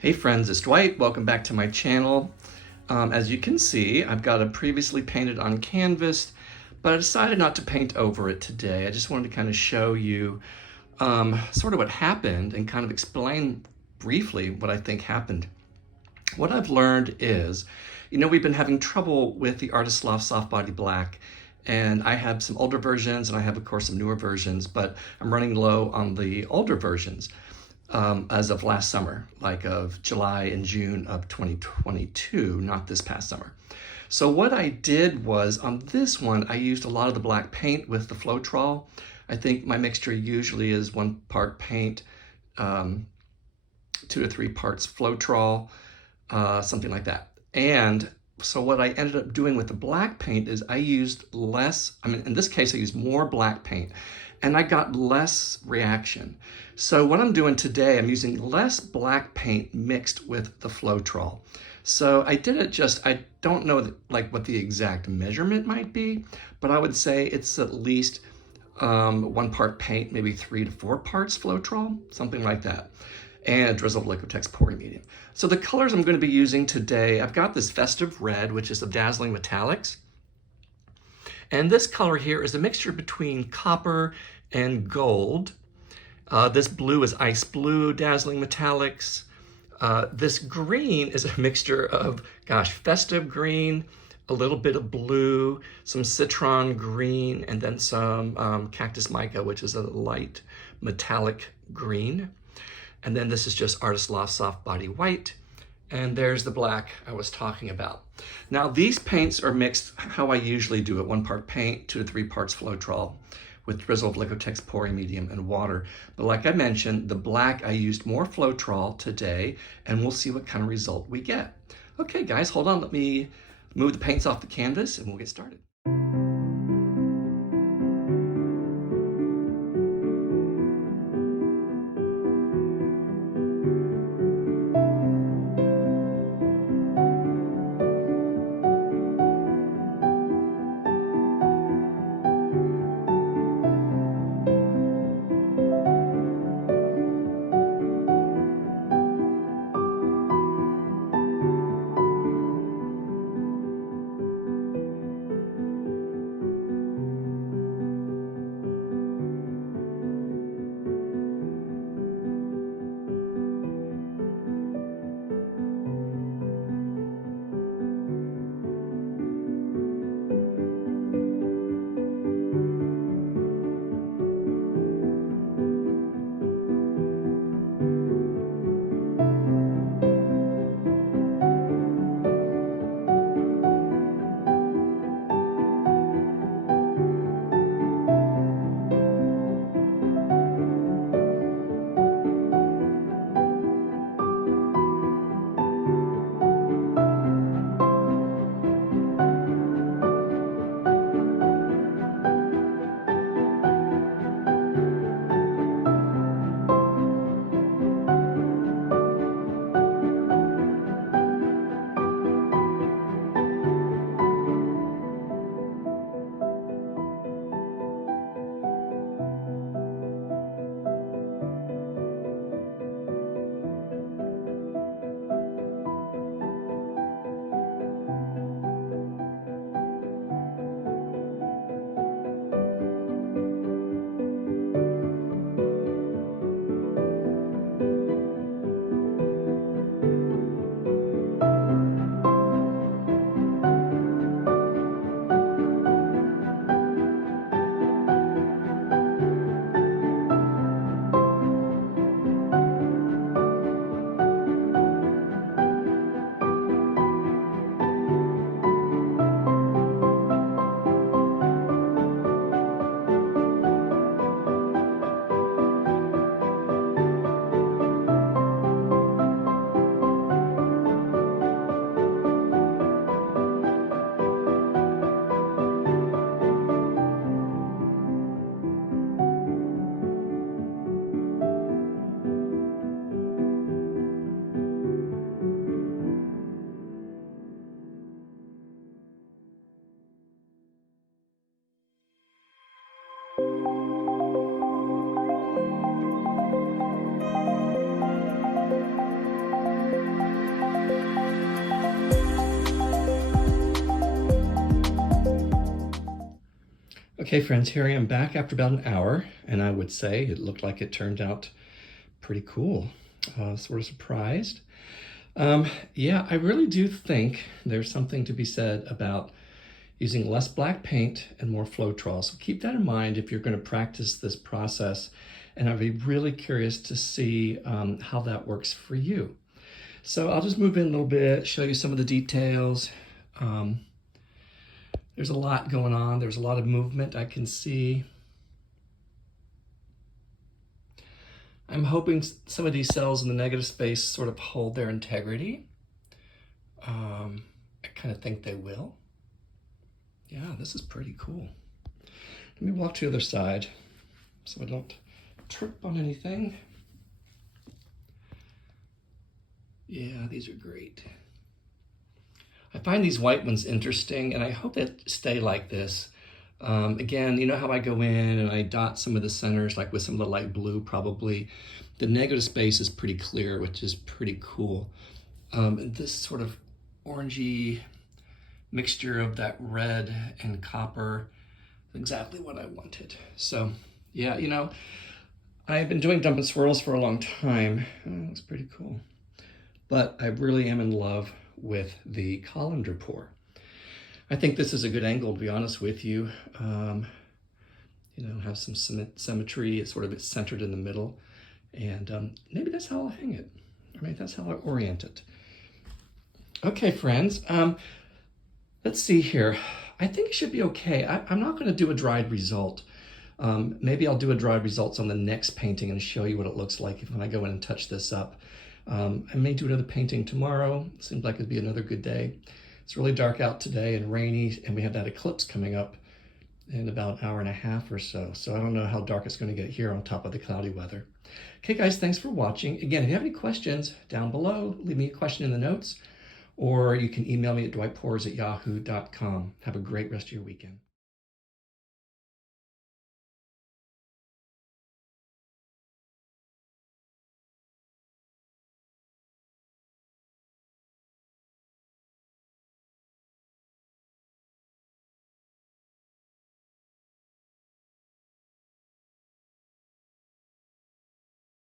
Hey friends, it's Dwight. Welcome back to my channel. As you can see, I've got a previously painted on canvas, but I decided not to paint over it today. I just wanted to kind of show you sort of what happened and kind of explain briefly what I think happened. What I've learned is, we've been having trouble with the Artist Loft Soft Body Black, and I have some older versions and I have, of course, some newer versions, but I'm running low on the older versions. As of last summer, like of July and June of 2022, not this past summer. So what I did was on this one, I used a lot of the black paint with the Floetrol. I think my mixture usually is 1 part paint, 2 to 3 parts Floetrol, something like that. And so what I ended up doing with the black paint is I used less, in this case, I used more black paint and I got less reaction. So what I'm doing today, I'm using less black paint mixed with the Floetrol. So I did it I don't know what the exact measurement might be, but I would say it's at least 1 part paint, maybe 3 to 4 parts Floetrol, something like that, and a drizzle of Liquitex pouring medium. So the colors I'm going to be using today, I've got this Festive Red, which is the Dazzling Metallics. And this color here is a mixture between copper and gold. This blue is Ice Blue, Dazzling Metallics. This green is a mixture of, festive green, a little bit of blue, some citron green, and then some cactus mica, which is a light metallic green. And then this is just Artist Loft Soft Body White. And there's the black I was talking about. Now these paints are mixed how I usually do it. 1 part paint, 2 to 3 parts Floetrol with drizzle of Liquitex pouring medium and water. But like I mentioned, the black, I used more Floetrol today, and we'll see what kind of result we get. Okay guys, hold on. Let me move the paints off the canvas and we'll get started. Okay, friends, here I am back after about an hour, and I would say it looked like it turned out pretty cool. Sort of surprised. Yeah, I really do think there's something to be said about using less black paint and more Floetrol. So keep that in mind if you're going to practice this process, and I'd be really curious to see how that works for you. So I'll just move in a little bit, show you some of the details. There's a lot going on. There's a lot of movement I can see. I'm hoping some of these cells in the negative space sort of hold their integrity. I kind of think they will. Yeah, this is pretty cool. Let me walk to the other side so I don't trip on anything. Yeah, these are great. I find these white ones interesting, and I hope they stay like this. Again, you know how I go in and I dot some of the centers, like with some of the light blue probably. The negative space is pretty clear, which is pretty cool. And this sort of orangey mixture of that red and copper is exactly what I wanted. So yeah, you know, I've been doing dump and swirls for a long time. Oh, it's pretty cool. But I really am in love with the Colander pour. I think this is a good angle, to be honest with you. You know, have some symmetry. It's sort of centered in the middle. And maybe that's how I'll hang it. Or maybe that's how I'll orient it. Okay, friends. Let's see here. I think it should be okay. I'm not going to do a dried result. Maybe I'll do a dried results on the next painting and show you what it looks like when I go in and touch this up. I may do another painting tomorrow. Seems like it'd be another good day. It's really dark out today and rainy, and we have that eclipse coming up in about an hour and a half or so. So I don't know how dark it's going to get here on top of the cloudy weather. Okay, guys, thanks for watching. Again, if you have any questions, down below, leave me a question in the notes, or you can email me at dwightpours@yahoo.com. Have a great rest of your weekend.